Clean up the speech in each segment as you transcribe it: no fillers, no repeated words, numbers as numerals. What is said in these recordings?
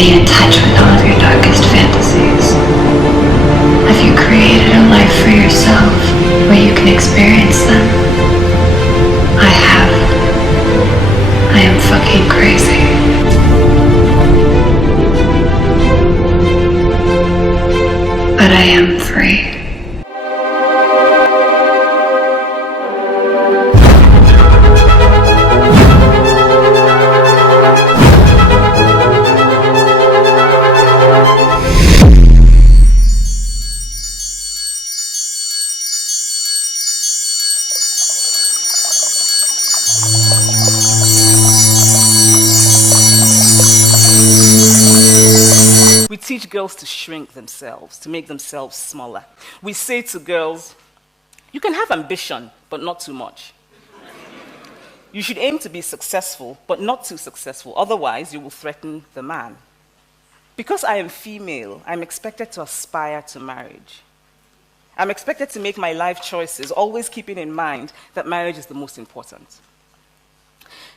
Are you in touch with all of your darkest fantasies? Have you created a life for yourself where you can experience them? I have. I am fucking crazy. But I am free. We teach girls to shrink themselves, to make themselves smaller. We say to girls, you can have ambition, but not too much. You should aim to be successful, but not too successful, otherwise you will threaten the man. Because I am female, I'm expected to aspire to marriage. I'm expected to make my life choices, always keeping in mind that marriage is the most important.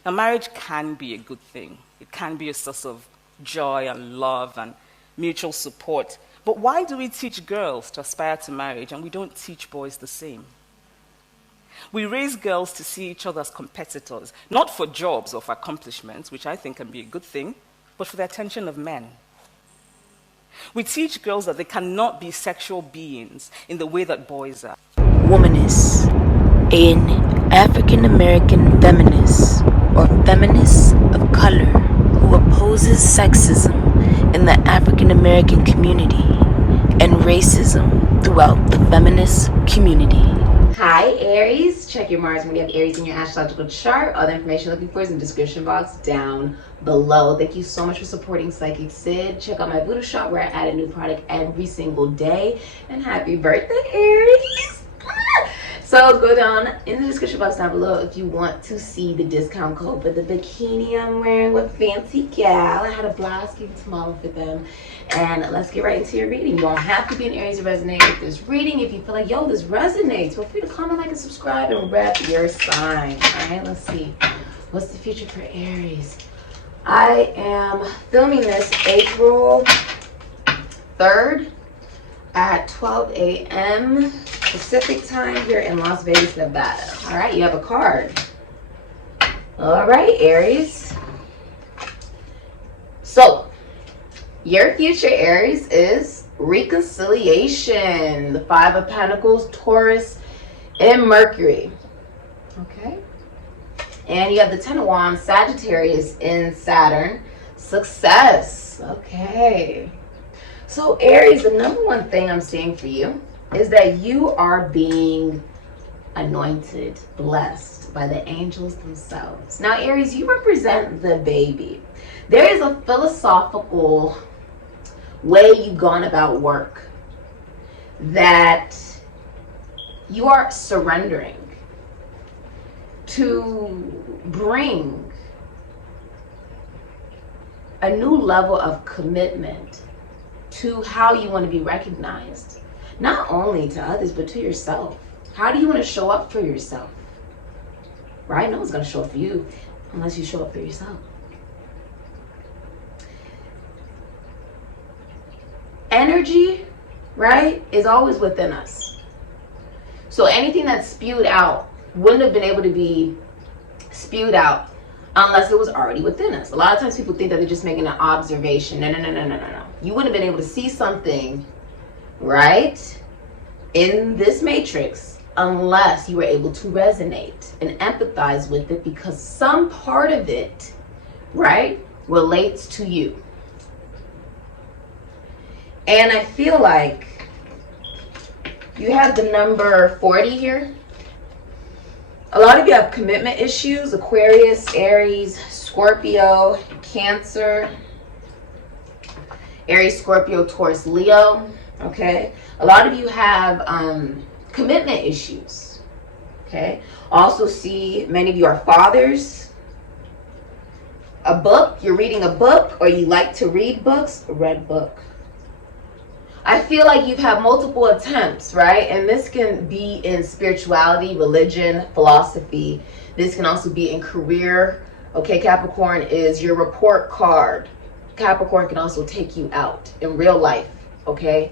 Now, marriage can be a good thing. It can be a source of joy and love and mutual support. But why do we teach girls to aspire to marriage and we don't teach boys the same? We raise girls to see each other as competitors, not for jobs or for accomplishments, which I think can be a good thing, but for the attention of men. We teach girls that they cannot be sexual beings in the way that boys are. Womanist, an African American feminist or feminist of color who opposes sexism in the African American community and racism throughout the feminist community. Hi Aries, check your Mars when you have Aries in your astrological chart. All the information you're looking for is in the description box down below. Thank you so much for supporting Sikiksyd. Check out my VOODOO shop where I add a new product every single day. And happy birthday, Aries! So go down in the description box down below if you want to see the discount code for the bikini I'm wearing with Fancy Gal. I had a blast giving tomorrow for them. And let's get right into your reading. You don't have to be an Aries to resonate with this reading. If you feel like, yo, this resonates, feel free to comment, like, and subscribe and rep your sign. All right, let's see. What's the future for Aries? I am filming this April 3rd at 12 a.m. Pacific time here in Las Vegas, Nevada. All right, you have a card. All right, Aries. So, your future, Aries, is reconciliation. The Five of Pentacles, Taurus, and Mercury. Okay. And you have the Ten of Wands, Sagittarius, and Saturn. Success. Okay. So, Aries, the number one thing I'm seeing for you is that you are being anointed, blessed by the angels themselves. Now, Aries, you represent the baby. There is a philosophical way you've gone about work that you are surrendering to bring a new level of commitment to how you want to be recognized, not only to others but to yourself. How do you want to show up for yourself? Right? No one's going to show up for you unless you show up for yourself. Energy, right, is always within us. So anything that's spewed out wouldn't have been able to be spewed out unless it was already within us. A lot of times people think that they're just making an observation. No. You wouldn't have been able to see something, right, in this matrix unless you were able to resonate and empathize with it, because some part of it, right, relates to you. And I feel like you have the number 40 here. A lot of you have commitment issues. Aquarius, Aries, Scorpio, Cancer, Aries, Scorpio, Taurus, Leo. Okay. A lot of you have commitment issues. Okay. Also see many of you are fathers. A book, you're reading a book, or you like to read books, a red book. I feel like you've had multiple attempts, right? And this can be in spirituality, religion, philosophy. This can also be in career. Okay, Capricorn is your report card. Capricorn can also take you out in real life, okay?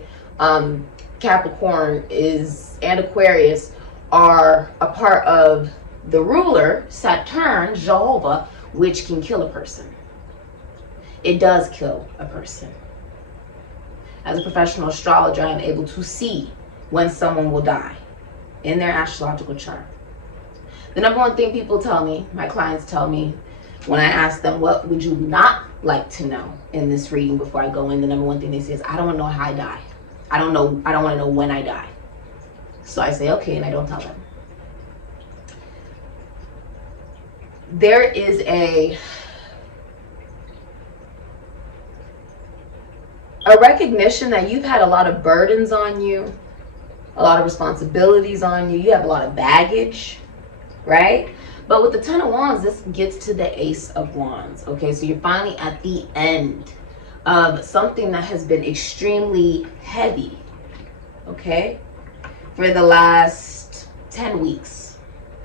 Capricorn and Aquarius are a part of the ruler, Saturn, Jehovah, which can kill a person. It does kill a person. As a professional astrologer, I'm able to see when someone will die in their astrological chart. The number one thing people tell me, my clients tell me, when I ask them, what would you not like to know in this reading before I go in, the number one thing they say is, I don't want to know how I die. I don't want to know when I die. So I say, okay, and I don't tell them. There is a recognition that you've had a lot of burdens on you, a lot of responsibilities on you. You have a lot of baggage, right? But with the Ten of Wands, this gets to the Ace of Wands. Okay, so you're finally at the end of something that has been extremely heavy, okay, for the last 10 weeks,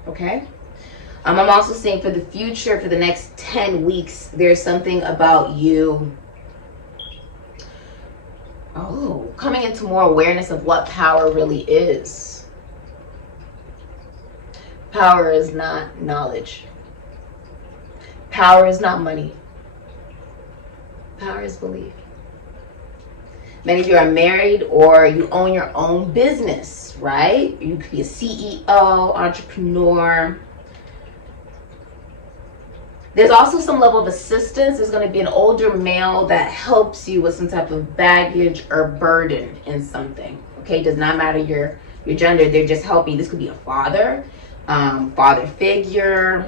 okay? I'm also saying for the future, for the next 10 weeks, there's something about you coming into more awareness of what power really is. Power is not knowledge. Power is not money. Power is belief. Many of you are married or you own your own business, right? You could be a CEO, entrepreneur. There's also some level of assistance. There's going to be an older male that helps you with some type of baggage or burden in something. Okay, does not matter your gender. They're just helping. This could be a father, father figure.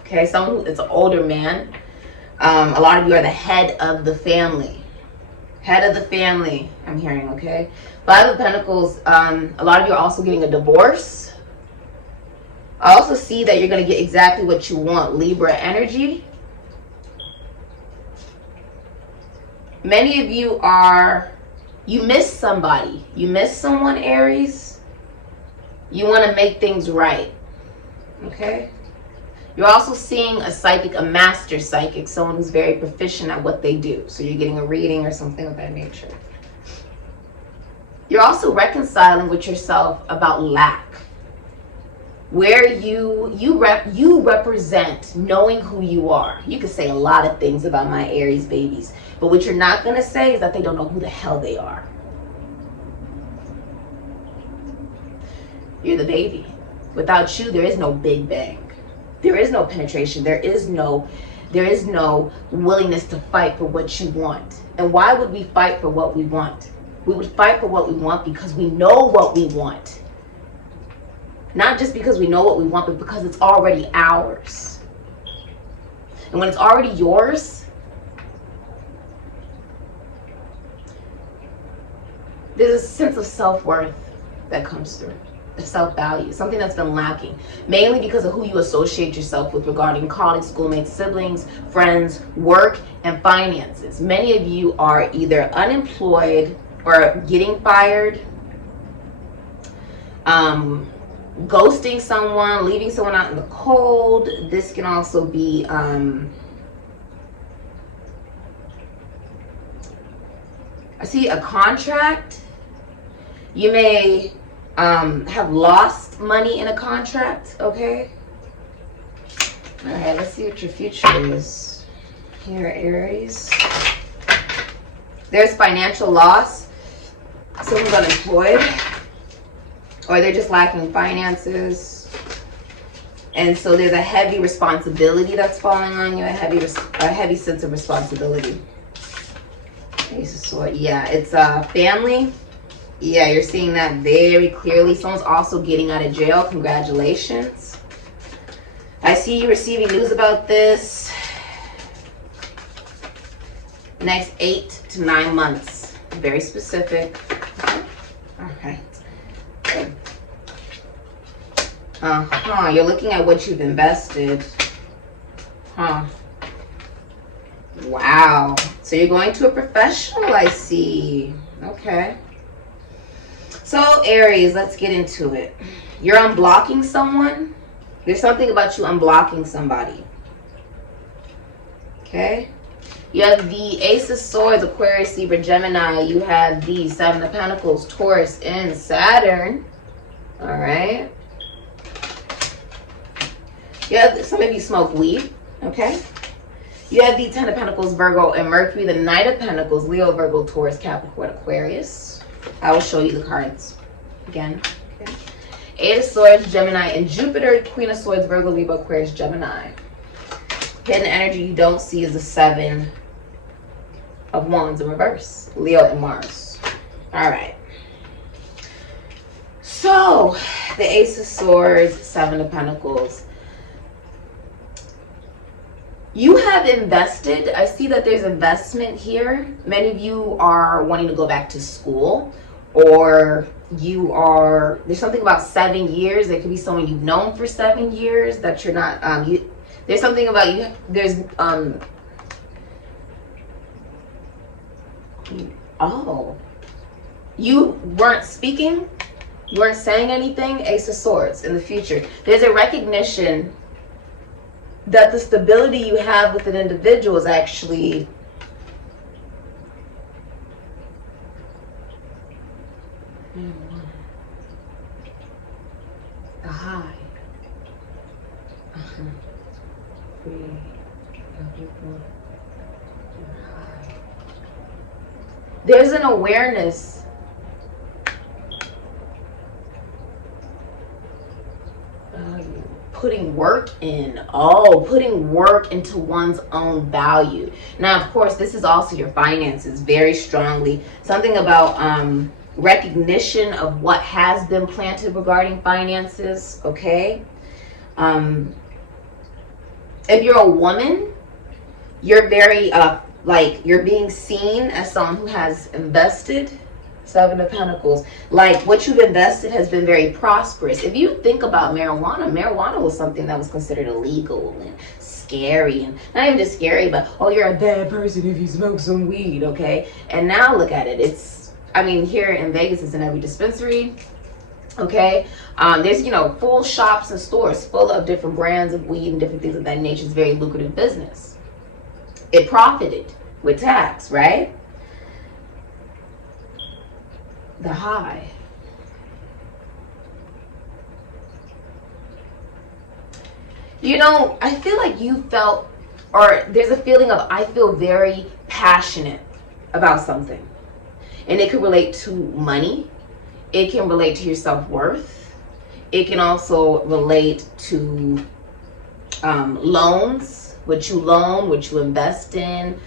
Okay, someone who is an older man. A lot of you are the head of the family. Head of the family, I'm hearing, okay? Five of Pentacles, a lot of you are also getting a divorce. I also see that you're going to get exactly what you want. Libra energy. Many of you you miss somebody. You miss someone, Aries. You want to make things right. Okay? You're also seeing a psychic, a master psychic, someone who's very proficient at what they do. So you're getting a reading or something of that nature. You're also reconciling with yourself about lack. Where you represent knowing who you are. You could say a lot of things about my Aries babies, but what you're not going to say is that they don't know who the hell they are. You're the baby. Without you, there is no Big Bang. There is no penetration. There is no willingness to fight for what you want. And why would we fight for what we want? We would fight for what we want because we know what we want. Not just because we know what we want, but because it's already ours. And when it's already yours, there's a sense of self-worth that comes through. A self-value, something that's been lacking. Mainly because of who you associate yourself with regarding colleagues, schoolmates, siblings, friends, work, and finances. Many of you are either unemployed or getting fired. Ghosting someone, leaving someone out in the cold. This can also be I see a contract. You may have lost money in a contract. Okay, all right, let's see what your future is here, Aries. There's financial loss. Someone's unemployed, or they're just lacking finances, and so there's a heavy responsibility that's falling on you, a heavy sense of responsibility. Ace of Swords. Yeah, it's family. Yeah, you're seeing that very clearly. Someone's also getting out of jail. Congratulations. I see you receiving news about this next 8 to 9 months. Very specific. Okay. All right. Good. You're looking at what you've invested. Wow. So you're going to a professional, I see. Okay. So Aries, let's get into it. You're unblocking someone. There's something about you unblocking somebody. Okay. You have the Ace of Swords, Aquarius, Libra, Gemini. You have the Seven of Pentacles, Taurus, and Saturn. All right. You have, some of you smoke weed, okay? You have the Ten of Pentacles, Virgo, and Mercury. The Knight of Pentacles, Leo, Virgo, Taurus, Capricorn, Aquarius. I will show you the cards again. Okay. Eight of Swords, Gemini, and Jupiter. Queen of Swords, Virgo, Libra, Aquarius, Gemini. Hidden energy you don't see is the Seven of Wands in reverse, Leo and Mars. All right. So, the Ace of Swords, Seven of Pentacles. You have invested. I see that there's investment here. Many of you are wanting to go back to school, or you are, there's something about 7 years. There could be someone you've known for 7 years that you're not, there's something about you, there's, oh, you weren't speaking, you weren't saying anything. Ace of Swords in the future. There's a recognition that the stability you have with an individual is actually a high. There's an awareness putting work in. Oh, putting work into one's own value. Now, of course, this is also your finances very strongly. Something about recognition of what has been planted regarding finances, okay? If you're a woman, you're very, you're being seen as someone who has invested. Seven of Pentacles. Like, what you've invested has been very prosperous. If you think about marijuana was something that was considered illegal and scary, and not even just scary, but, oh, you're a bad person if you smoke some weed, okay? And now look at it. It's, I mean, here in Vegas, it's in every dispensary, okay? There's, you know, full shops and stores full of different brands of weed and different things of that nature. It's a very lucrative business. It profited with tax, right? The high. You know, I feel like you felt, or there's a feeling of, I feel very passionate about something. And it could relate to money. It can relate to your self-worth. It can also relate to loans, what you loan, what you invest in.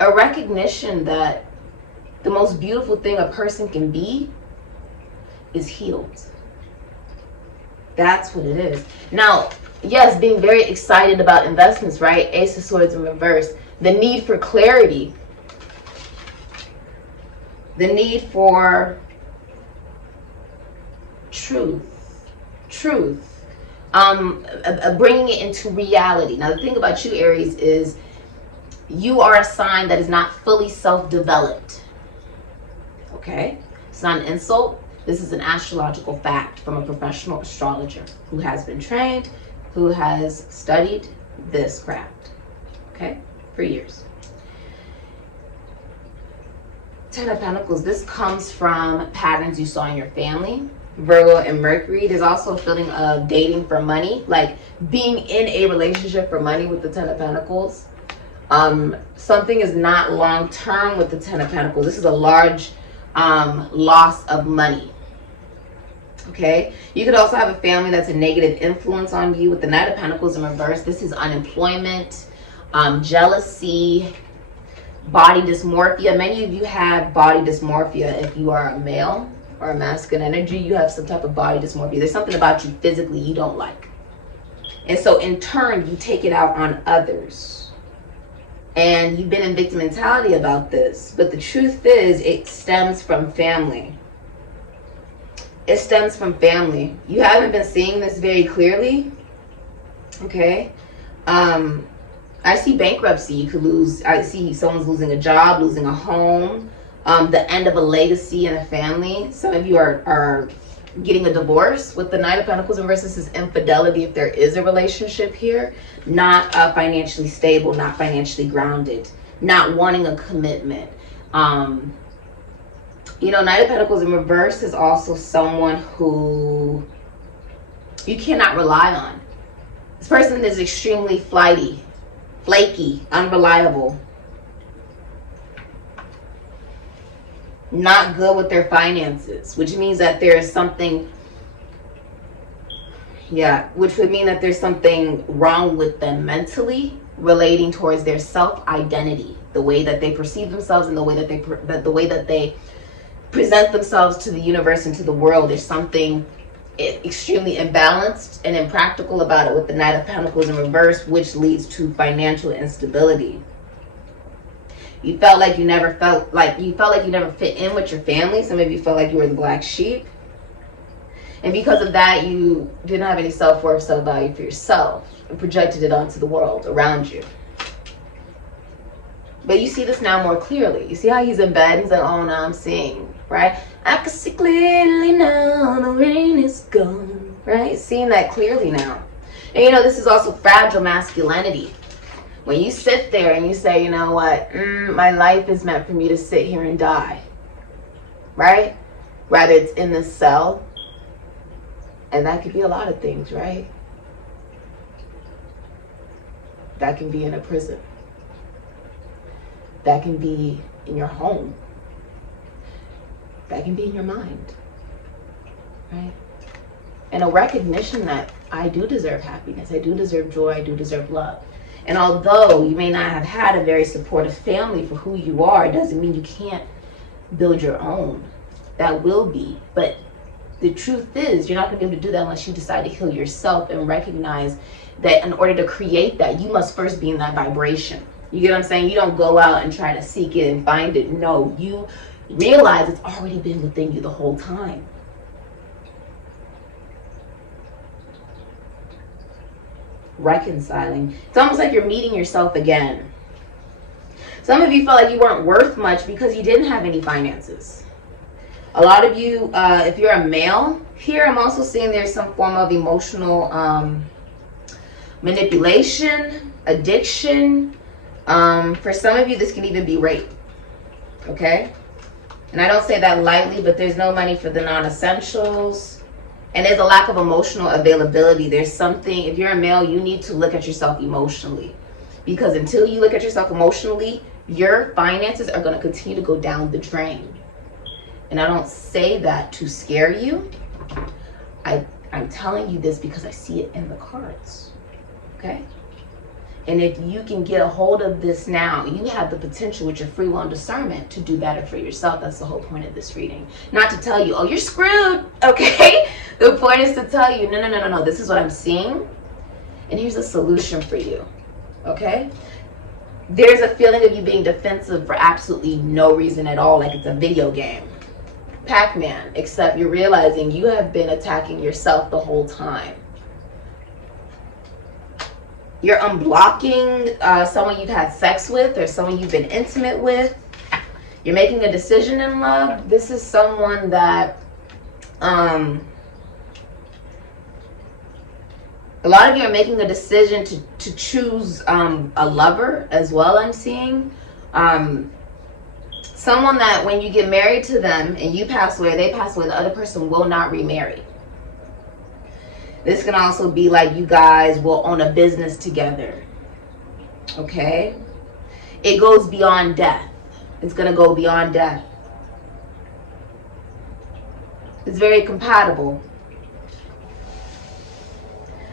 A recognition that the most beautiful thing a person can be is healed. That's what it is. Now, yes, being very excited about investments, right? Ace of Swords in reverse. The need for clarity. The need for truth. Truth. Bringing it into reality. Now, the thing about you, Aries, is you are a sign that is not fully self-developed. Okay? It's not an insult. This is an astrological fact from a professional astrologer who has been trained, who has studied this craft, okay, for years. Ten of Pentacles, this comes from patterns you saw in your family. Virgo and Mercury. There's also a feeling of dating for money, like being in a relationship for money with the Ten of Pentacles. Something is not long-term with the Ten of Pentacles. This is a large loss of money. Okay? You could also have a family that's a negative influence on you with the Knight of Pentacles in reverse. This is unemployment, jealousy, body dysmorphia. Many of you have body dysmorphia. If you are a male or a masculine energy, you have some type of body dysmorphia. There's something about you physically you don't like. And so in turn, you take it out on others. And you've been in victim mentality about this. But the truth is, it stems from family. It stems from family. You haven't been seeing this very clearly. Okay? I see bankruptcy. You could lose, I see someone's losing a job, losing a home, the end of a legacy in a family. Some of you are getting a divorce. With the Knight of Pentacles in reverse, this is infidelity if there is a relationship here. Not financially stable, not financially grounded, not wanting a commitment. You know, Knight of Pentacles in reverse is also someone who you cannot rely on. This person is extremely flighty, flaky, unreliable, not good with their finances, which means that there is something, which would mean that there's something wrong with them mentally, relating towards their self-identity, the way that they perceive themselves and the way that they present themselves to the universe and to the world. There's something extremely imbalanced and impractical about it with the Knight of Pentacles in reverse, which leads to financial instability. You felt like you never fit in with your family. Some of you felt like you were the black sheep. And because of that, you didn't have any self-worth, self-value for yourself, and projected it onto the world around you. But you see this now more clearly. You see how he's in bed? He's like, oh, now I'm seeing, right? I can see clearly now, the rain is gone, right? Seeing that clearly now. And you know, this is also fragile masculinity. When you sit there and you say, you know what, my life is meant for me to sit here and die, right? Rather it's in the cell. And that could be a lot of things, right? That can be in a prison. That can be in your home. That can be in your mind, right? And a recognition that I do deserve happiness, I do deserve joy, I do deserve love. And although you may not have had a very supportive family for who you are, it doesn't mean you can't build your own. That will be. But the truth is, you're not going to be able to do that unless you decide to heal yourself and recognize that in order to create that, you must first be in that vibration. You get what I'm saying? You don't go out and try to seek it and find it. No, you realize it's already been within you the whole time. Reconciling. It's almost like you're meeting yourself again. Some of you felt like you weren't worth much because you didn't have any finances. A lot of you, if you're a male here, I'm also seeing there's some form of emotional manipulation, addiction. For some of you, this can even be rape. Okay? And I don't say that lightly, but there's no money for the non-essentials. And there's a lack of emotional availability. There's something, if you're a male, you need to look at yourself emotionally. Because until you look at yourself emotionally, your finances are going to continue to go down the drain. And I don't say that to scare you. I'm telling you this because I see it in the cards. Okay? And if you can get a hold of this now, you have the potential with your free will and discernment to do better for yourself. That's the whole point of this reading. Not to tell you, oh, you're screwed, okay? The point is to tell you, no, this is what I'm seeing. And here's a solution for you, okay? There's a feeling of you being defensive for absolutely no reason at all, like it's a video game. Pac-Man, except you're realizing you have been attacking yourself the whole time. You're unblocking someone you've had sex with or someone you've been intimate with. You're making a decision in love. This is someone that a lot of you are making a decision to choose a lover as well, I'm seeing. Someone that when you get married to them and you pass away, they pass away, the other person will not remarry. This can also be like you guys will own a business together. Okay? It goes beyond death. It's going to go beyond death. It's very compatible.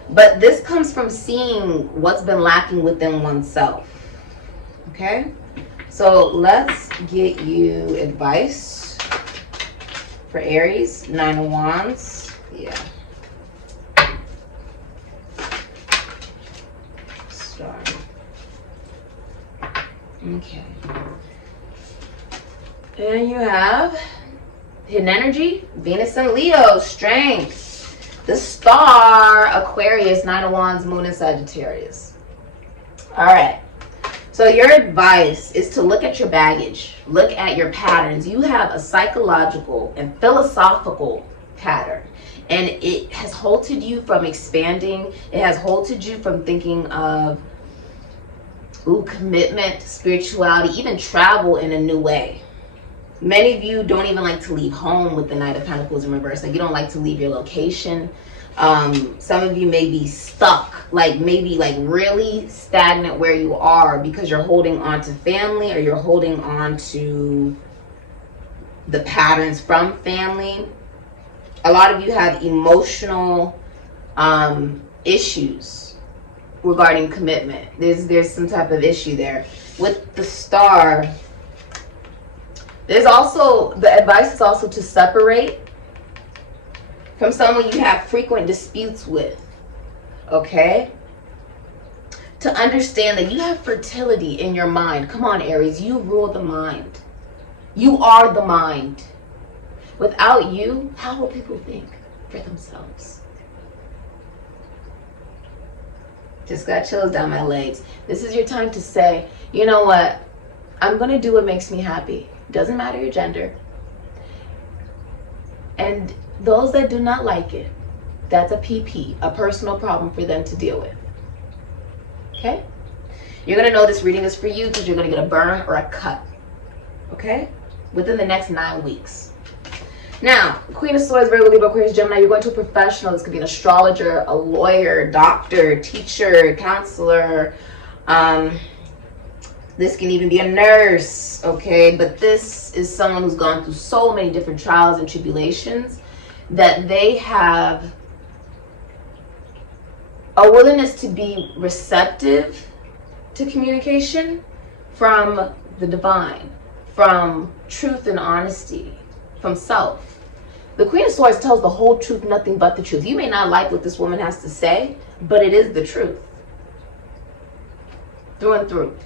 But this comes from seeing what's been lacking within oneself. Okay? So let's get you advice for Aries. 9 of Wands. Yeah. Okay. And you have hidden energy, Venus and Leo, strength, the star, Aquarius, 9 of Wands, Moon and Sagittarius. All right. So your advice is to look at your baggage, look at your patterns. You have a psychological and philosophical pattern. And it has halted you from expanding. It has halted you from thinking of commitment, spirituality, even travel in a new way. Many of you don't even like to leave home with the Knight of Pentacles in reverse. Like, you don't like to leave your location. Some of you may be stuck, like maybe like really stagnant where you are because you're holding on to family, or you're holding on to the patterns from family. A lot of you have emotional issues regarding commitment. There's some type of issue there. With the Star, there's also, the advice is also to separate from someone you have frequent disputes with, okay? To understand that you have fertility in your mind. Come on, Aries, you rule the mind. You are the mind. Without you, how will people think for themselves? Just got chills down my legs. This is your time to say, you know what? I'm going to do what makes me happy. Doesn't matter your gender. And those that do not like it, that's a PP, a personal problem for them to deal with. Okay? You're going to know this reading is for you because you're going to get a burn or a cut. Okay? Within the next 9 weeks. Now, Queen of Swords, Virgo, Libra, Aquarius, Gemini, you're going to a professional. This could be an astrologer, a lawyer, doctor, teacher, counselor. This can even be a nurse, okay? But this is someone who's gone through so many different trials and tribulations that they have a willingness to be receptive to communication from the divine, from truth and honesty, from self. The Queen of Swords tells the whole truth, nothing but the truth. You may not like what this woman has to say, but it is the truth. Through and through.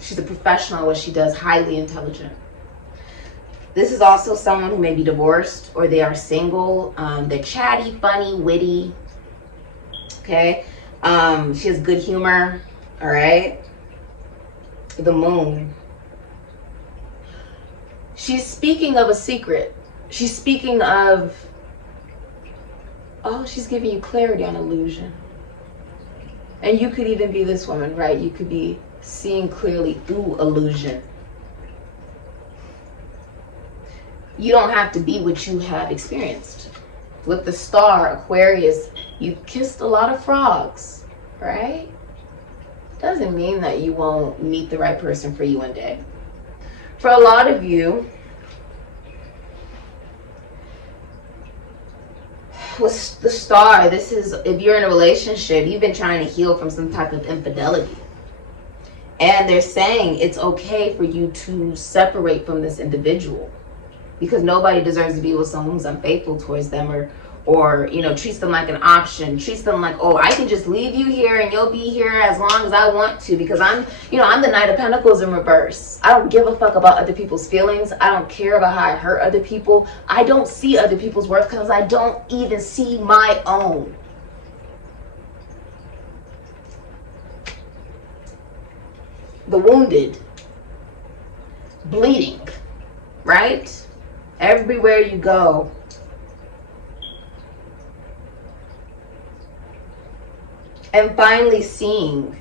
She's a professional at what she does, highly intelligent. This is also someone who may be divorced or they are single. They're chatty, funny, witty. Okay? She has good humor. All right? The Moon. She's speaking of a secret. She's speaking of, oh, she's giving you clarity on illusion. And you could even be this woman, right? You could be seeing clearly through illusion. You don't have to be what you have experienced. With the Star, Aquarius, you kissed a lot of frogs, right? Doesn't mean that you won't meet the right person for you one day. For a lot of you, with the Star, this is, if you're in a relationship, you've been trying to heal from some type of infidelity. And they're saying it's okay for you to separate from this individual because nobody deserves to be with someone who's unfaithful towards them or you know, treats them like an option, treats them like, oh, I can just leave you here and you'll be here as long as I want to because I'm the Knight of Pentacles in reverse. I don't give a fuck about other people's feelings. I don't care about how I hurt other people. I don't see other people's worth because I don't even see my own. The wounded, bleeding, right? Everywhere you go. And finally seeing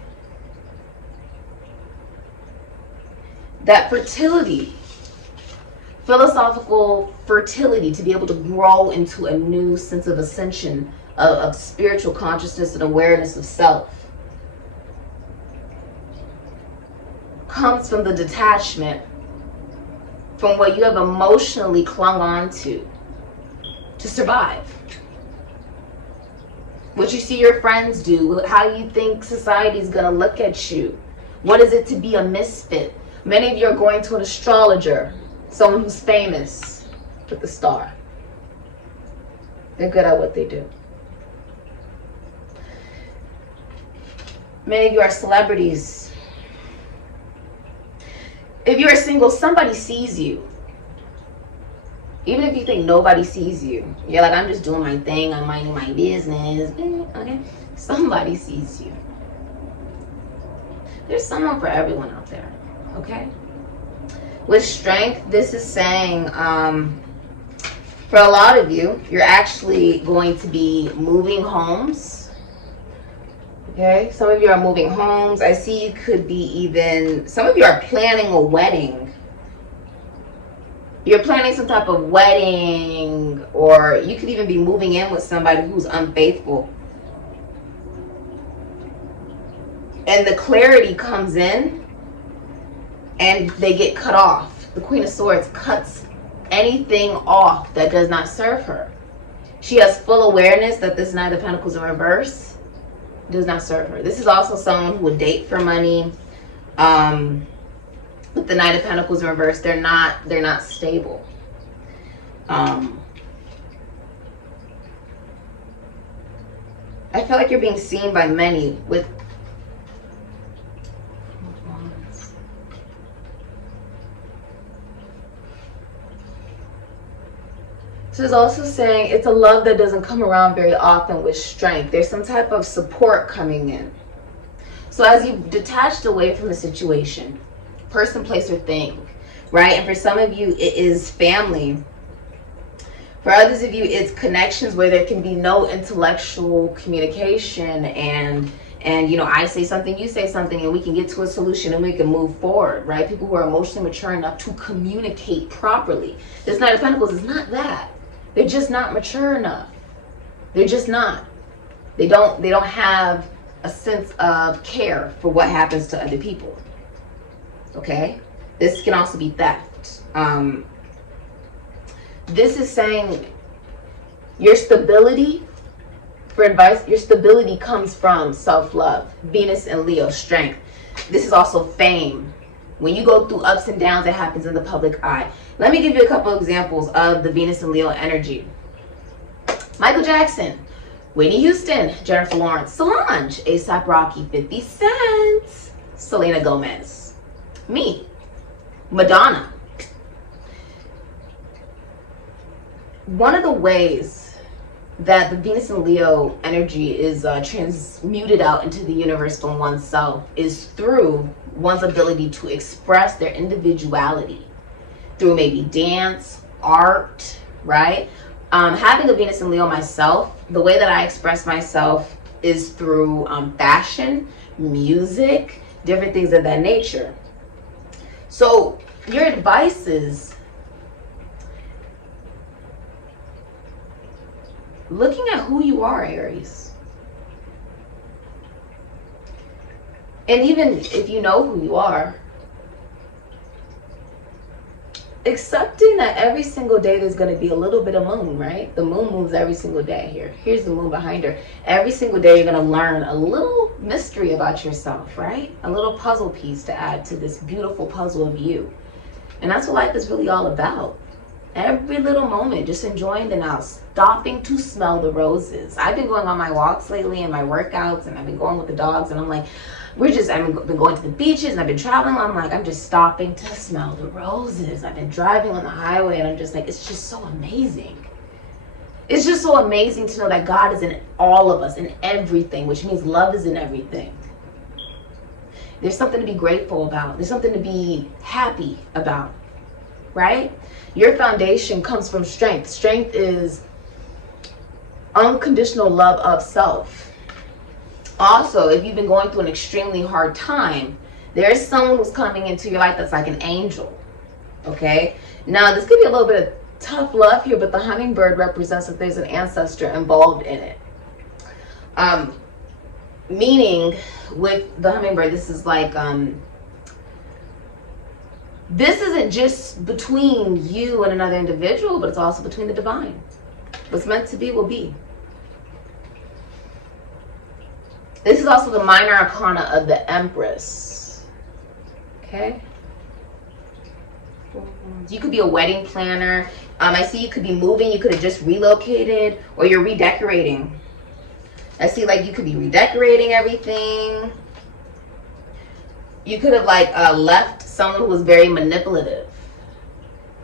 that fertility, philosophical fertility, to be able to grow into a new sense of ascension, of spiritual consciousness and awareness of self, comes from the detachment from what you have emotionally clung on to survive. What you see your friends do, how you think society's gonna look at you. What is it to be a misfit? Many of you are going to an astrologer, someone who's famous with the Star. They're good at what they do. Many of you are celebrities. If you're single, somebody sees you. Even if you think nobody sees you. You're like, I'm just doing my thing. I'm minding my business. Okay? Somebody sees you. There's someone for everyone out there. Okay? With Strength, this is saying For a lot of you, you're actually going to be moving homes. Okay, some of you are moving homes. I see you could be even, some of you are planning a wedding. You're planning some type of wedding, or you could even be moving in with somebody who's unfaithful. And the clarity comes in and they get cut off. The Queen of Swords cuts anything off that does not serve her. She has full awareness that this Knight of Pentacles in reverse does not serve her. This is also someone who would date for money. With the Knight of Pentacles in reverse, they're not stable. I feel like you're being seen by many with So it's also saying it's a love that doesn't come around very often with strength. There's some type of support coming in. So as you've detached away from the situation, person, place, or thing, right? And for some of you, it is family. For others of you, it's connections where there can be no intellectual communication and you know, I say something, you say something, and we can get to a solution and we can move forward, right? People who are emotionally mature enough to communicate properly. This Knight of Pentacles is not that. They're just not mature enough. They're just not. They don't have a sense of care for what happens to other people. Okay? This can also be theft. This is saying your stability, for advice, your stability comes from self-love. Venus and Leo, strength. This is also fame. When you go through ups and downs, it happens in the public eye. Let me give you a couple examples of the Venus and Leo energy. Michael Jackson, Whitney Houston, Jennifer Lawrence, Solange, A$AP Rocky, 50 Cent, Selena Gomez, me, Madonna. One of the ways that the Venus and Leo energy is transmuted out into the universe from oneself is through one's ability to express their individuality through maybe dance, art, right? Having a Venus and Leo myself, the way that I express myself is through fashion, music, different things of that nature. So your advice is looking at who you are, Aries. And even if you know who you are, accepting that every single day there's going to be a little bit of moon, right? The moon moves every single day here. Here's the moon behind her. Every single day you're going to learn a little mystery about yourself, right? A little puzzle piece to add to this beautiful puzzle of you. And that's what life is really all about. Every little moment, just enjoying the now, stopping to smell the roses. I've been going on my walks lately and my workouts, and I've been going with the dogs, and I'm like, I've been going to the beaches, and I've been traveling. I'm just stopping to smell the roses. I've been driving on the highway, and I'm just like, it's just so amazing. It's just so amazing to know that God is in all of us, in everything, which means love is in everything. There's something to be grateful about. There's something to be happy about, right? Your foundation comes from strength. Strength is unconditional love of self. Also, if you've been going through an extremely hard time, there's someone who's coming into your life that's like an angel. Okay? Now, this could be a little bit of tough love here, but the hummingbird represents that there's an ancestor involved in it. Meaning, with the hummingbird, this is like, this isn't just between you and another individual, but it's also between the divine. What's meant to be will be. This is also the minor arcana of the Empress. Okay? You could be a wedding planner. I see you could be moving. You could have just relocated, or you're redecorating. I see like you could be redecorating everything. You could have like left someone who was very manipulative.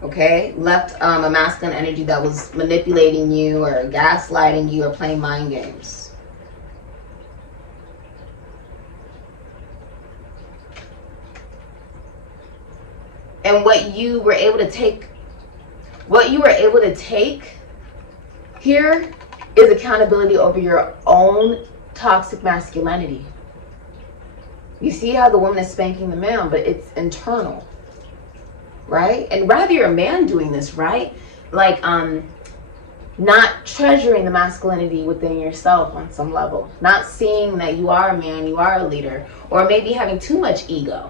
Okay? Left a masculine energy that was manipulating you or gaslighting you or playing mind games. And what you were able to take Here is accountability over your own toxic masculinity. You see how the woman is spanking the man, but it's internal, right? And rather you're a man doing this, right? Like, not treasuring the masculinity within yourself on some level. Not seeing that you are a man, you are a leader, or maybe having too much ego.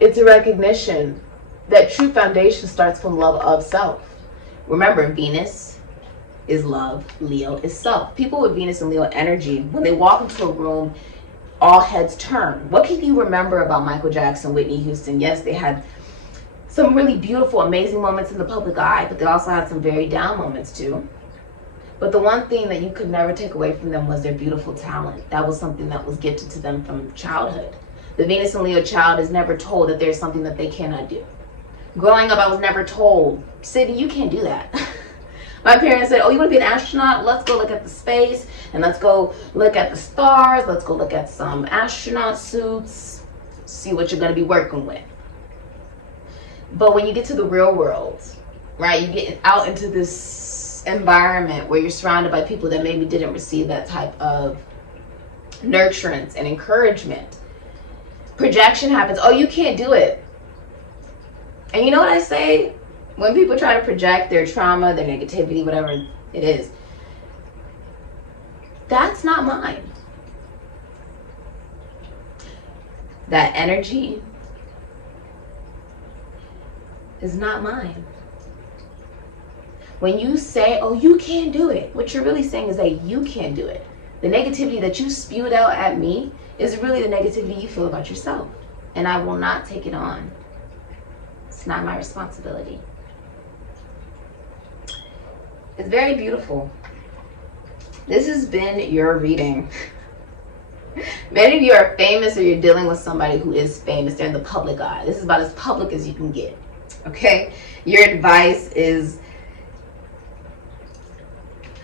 It's a recognition that true foundation starts from love of self. Remember, Venus is love, Leo is self. People with Venus and Leo energy, when they walk into a room, all heads turn. What can you remember about Michael Jackson, Whitney Houston? Yes, they had some really beautiful, amazing moments in the public eye, but they also had some very down moments too. But the one thing that you could never take away from them was their beautiful talent. That was something that was gifted to them from childhood. The Venus and Leo child is never told that there's something that they cannot do. Growing up, I was never told, Sydney, you can't do that. My parents said, oh, you want to be an astronaut? Let's go look at the space, and let's go look at the stars. Let's go look at some astronaut suits, see what you're going to be working with. But when you get to the real world, right, you get out into this environment where you're surrounded by people that maybe didn't receive that type of nurturance and encouragement. Projection happens. Oh, you can't do it. And you know what I say? When people try to project their trauma, their negativity, whatever it is, that's not mine. That energy is not mine. When you say, oh, you can't do it, what you're really saying is that you can't do it. The negativity that you spewed out at me is really the negativity you feel about yourself. And I will not take it on. It's not my responsibility. It's very beautiful. This has been your reading. Many of you are famous, or you're dealing with somebody who is famous. They're in the public eye. This is about as public as you can get. Okay? Your advice is,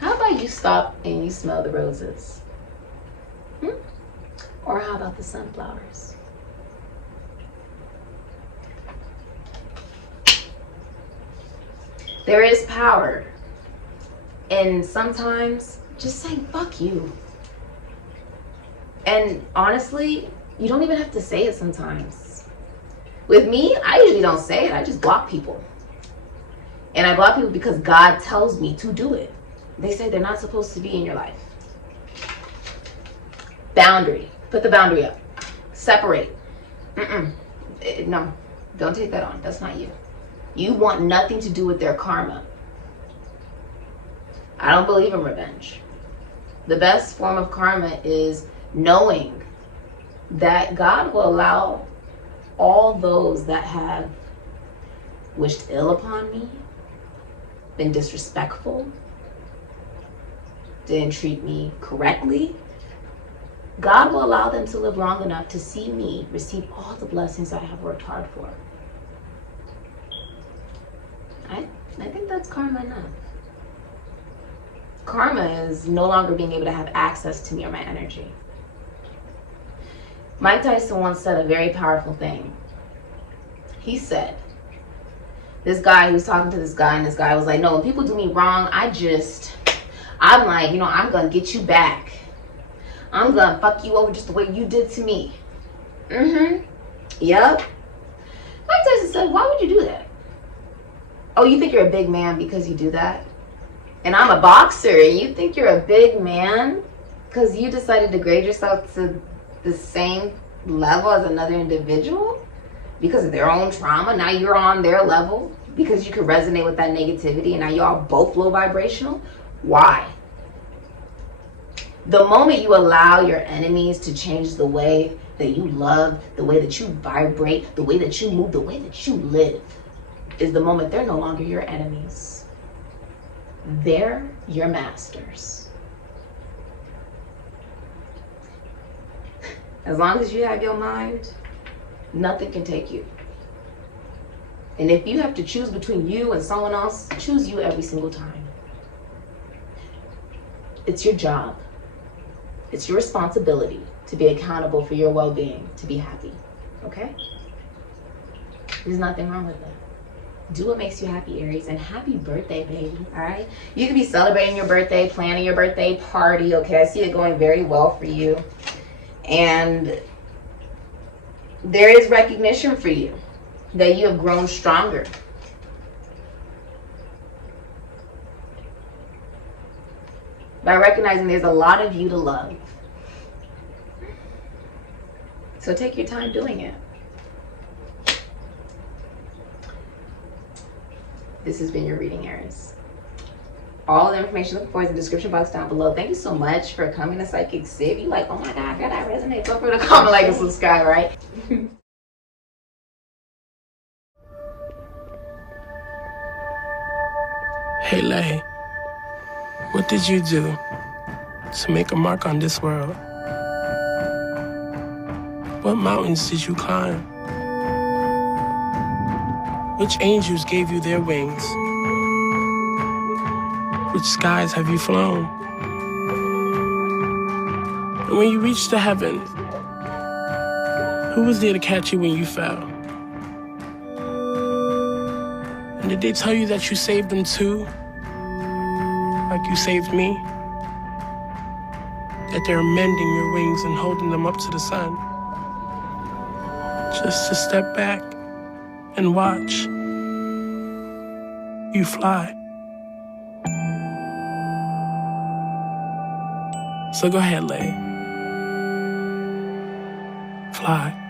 how about you stop and you smell the roses? Or how about the sunflowers? There is power in sometimes just saying, fuck you. And honestly, you don't even have to say it sometimes. With me, I usually don't say it. I just block people. And I block people because God tells me to do it. They say they're not supposed to be in your life. Boundary. Put the boundary up. Separate. No, don't take that on. That's not you. You want nothing to do with their karma. I don't believe in revenge. The best form of karma is knowing that God will allow all those that have wished ill upon me, been disrespectful, didn't treat me correctly, God will allow them to live long enough to see me receive all the blessings I have worked hard for. I think that's karma enough. Karma is no longer being able to have access to me or my energy. Mike Tyson once said a very powerful thing. He said, this guy, he was talking to this guy, and this guy was like, no, when people do me wrong, I'm like, you know, I'm gonna get you back. I'm gonna fuck you over just the way you did to me. Yep. Mike Tyson said, why would you do that? Oh, you think you're a big man because you do that? And I'm a boxer, and you think you're a big man because you decided to grade yourself to the same level as another individual because of their own trauma? Now you're on their level because you could resonate with that negativity, and now y'all both low vibrational? Why? The moment you allow your enemies to change the way that you love, the way that you vibrate, the way that you move, the way that you live, is the moment they're no longer your enemies. They're your masters. As long as you have your mind, nothing can take you. And if you have to choose between you and someone else, choose you every single time. It's your job. It's your responsibility to be accountable for your well-being, to be happy. Okay? There's nothing wrong with that. Do what makes you happy, Aries, and happy birthday, baby. All right, you could be celebrating your birthday, planning your birthday party. Okay, I see it going very well for you, and there is recognition for you that you have grown stronger. By recognizing there's a lot of you to love. So take your time doing it. This has been your reading, Aries. All the information looking for is in the description box down below. Thank you so much for coming to Sikiksyd. You like, oh my God, girl, that resonates. Don't forget to comment, like, and subscribe, right? Hey, Lay, what did you do to make a mark on this world? What mountains did you climb? Which angels gave you their wings? Which skies have you flown? And when you reached the heavens, who was there to catch you when you fell? And did they tell you that you saved them too? Like you saved me? That they're mending your wings and holding them up to the sun? Just to step back and watch you fly. So go ahead, Lay. Fly.